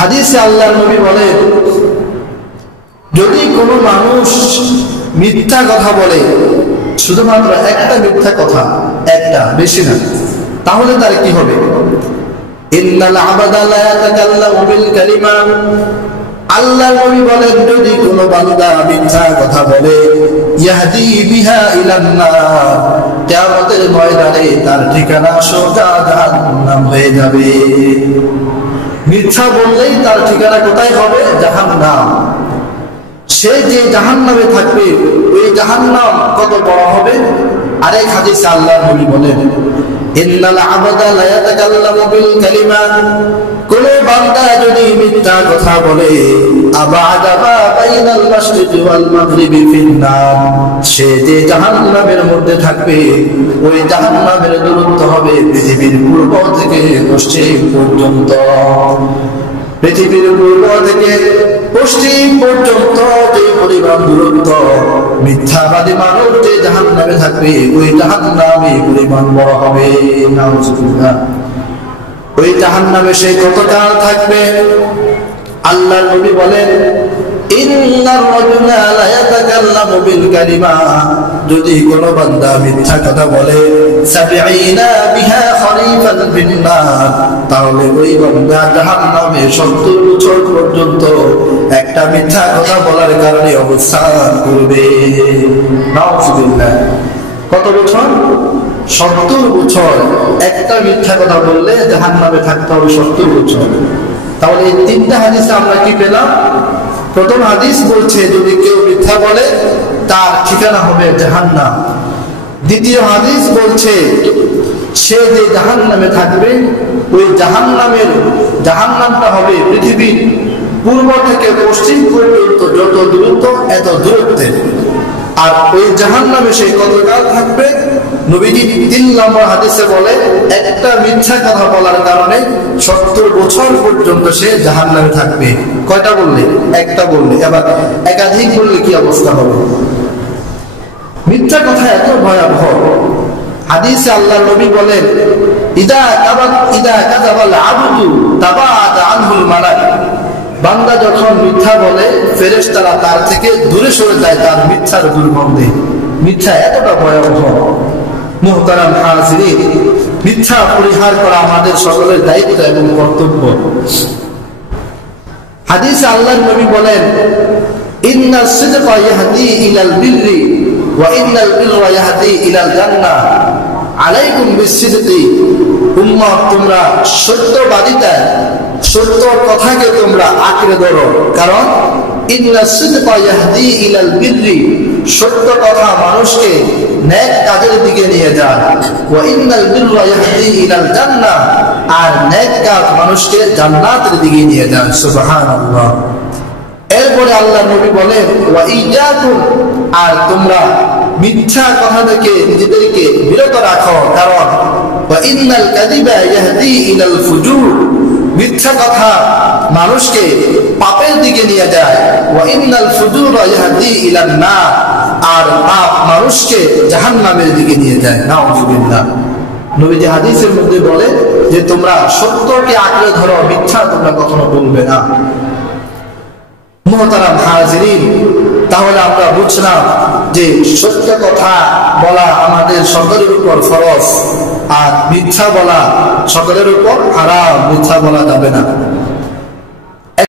হাদিসে আল্লাহর নবী বলেন, যদি কোনো মানুষ মিথ্যা কথা বলে, শুধুমাত্র একটা মিথ্যা কথা, একটা, বেশি না, তাহলে তার কি হবে? ইন্নাল আবাদা লা ইয়াতাকাল্লামু বিল কালিমা, আল্লাহর নবী বলেন, যদি কোনো বান্দা মিথ্যা কথা বলে, ইয়াহদি বিহা ইলান নার, কিয়ামতের ময়দানে তার ঠিকানা সোজা জাহান্নাম হয়ে যাবে। মিথ্যা বললেই তার ঠিকানা কোথায় হবে? জাহান্নাম। সে যে জাহান্নামে থাকবে, ওই জাহান্নাম কত বড় হবে? আরেক হাদিসে আল্লাহর নবী বলেন, ইন্নাল আবাদা লা ইয়াতাকাল্লামু বিল কালিমা, কোন বান্দা যদি মিথ্যা কথা বলে, আবাদা মা বাইনাল মাশরিকি ওয়াল মাগরিবি ফিন্নার, সে যে জাহান্নামের মধ্যে থাকবে, ওই জাহান্নামের দূরত্ব হবে পৃথিবীর পূর্ব থেকে পশ্চিম পর্যন্ত। পৃথিবীর পূর্ব থেকে পশ্চিম পর্যন্ত যে পরিমাণ দূরত্ব, মিথ্যাবাদী মানুষ যে জাহান্নামে থাকবে, ওই জাহান্নামে পরিমাণ বড় হবে। নাউজুবিল্লাহ। ওই জাহান্নামে সে কতকাল থাকবে? আল্লাহর নবী বলেন, ইন্নার রাজুলা লা ইয়াতাকাল্লামু বিল কালিমা, যদি কোনো বান্দা মিথ্যা কথা বলে, সাবিঈনা বিহা খরিফান ফিন্নার, তাহলে ওই বান্দা জাহান্নামে 70 বছর পর্যন্ত একটা মিথ্যা কথা বলার কারণে অবস্থান করবে। নাউজুবিল্লাহ। কত বছর? 70 বছর। একটা মিথ্যা কথা বললে জাহান্নামে থাকতে হবে 70 বছর। তাহলে এই তিনটা হাদিসে আমরা কি পেলাম? প্রথম হাদিস বলছে, যদি কেউ মিথ্যা বলে তার ঠিকানা হবে জাহান্নাম। দ্বিতীয় হাদিস বলছে, সে যে জাহান্নামে থাকবে, ওই জাহান্নামটা হবে পৃথিবীর পূর্ব থেকে পশ্চিম পর্যন্ত যত দূরত্ব, এত দূরত্বে। আর ওই জাহান্নামে সে কতকাল থাকবে? নবীজি 3 নম্বর হাদিসে বলে, একটা মিথ্যা কথা বলার কারণে 70 বছর পর্যন্ত সে জাহান্নামে থাকবে। কয়টা বললে? একটা বললে। এবার একাধিক বললে কি অবস্থা হবে? মিথ্যা কথা এত ভয়াবহ। হাদিসে আল্লাহর নবী বলেন, ইদা কাযাবাল আবদু তাবাআদা আনহুল মালাক, বান্দা যখন মিথ্যা বলে, ফেরেশতারা তার থেকে দূরে সরে যায় তার মিথ্যার দুর্গন্ধে। মিথ্যা এতটা ভয়াবহ। মুহতারাম হাজিরিন, মিথ্যা পরিহার করা আমাদের সকলের দায়িত্ব এবং কর্তব্য। হাদিসে আল্লাহর নবী বলেন, ইন্নাস সিদকা ইয়াহদি ইলাল বিররি ওয়া ইন্নাল বিররা ইয়াহদি ইলাল জান্নাহ, আলাইকুম বিসসিদকি। উম্মত, তোমরা সত্যবাদিতা, সত্য কথাকে তোমরা আঁকড়ে ধরো, কারণ ইন্নাস সিদকা ইয়াহদি ইলাল বিররি, সত্য কথা মানুষকে নেক কাজের দিকে নিয়ে যায়। ওয়া ইন্নাল বিররা ইয়াহদি ইলাল জান্নাহ, আর নেক কাজ মানুষকে জান্নাতের দিকে নিয়ে যায়। সুবহানাল্লাহ। এরপরে আল্লাহর নবী বলেন, ওয়া ইয়াকুম, আর তোমরা মিথ্যা কথা থেকে নিজেদেরকে বিরত রাখো, কারণ ওয়া ইন্নাল কাযিবা ইয়াহদি ইলাল ফুজুর, মিথ্যা কথা মানুষকে পাপের দিকে নিয়ে যায়। ওয়া ইন্নাল ফুজুরা ইয়াহদি ইলান নার, আর পাপ মানুষকে জাহান্নামের দিকে নিয়ে যায়। নাউজুবিল্লাহ। নবীজি হাদিসের মধ্যে বলে যে তোমরা সত্যকে আঁকড়ে ধরো, মিথ্যা তোমরা কখনো বলবে না। মুহতারাম হাজিরিন, তাহলে আমরা বুঝলাম যে সত্য কথা বলা আমাদের সকলের উপর ফরজ, আর মিথ্যা বলা সকলের উপর হারাম। মিথ্যা বলা যাবে না।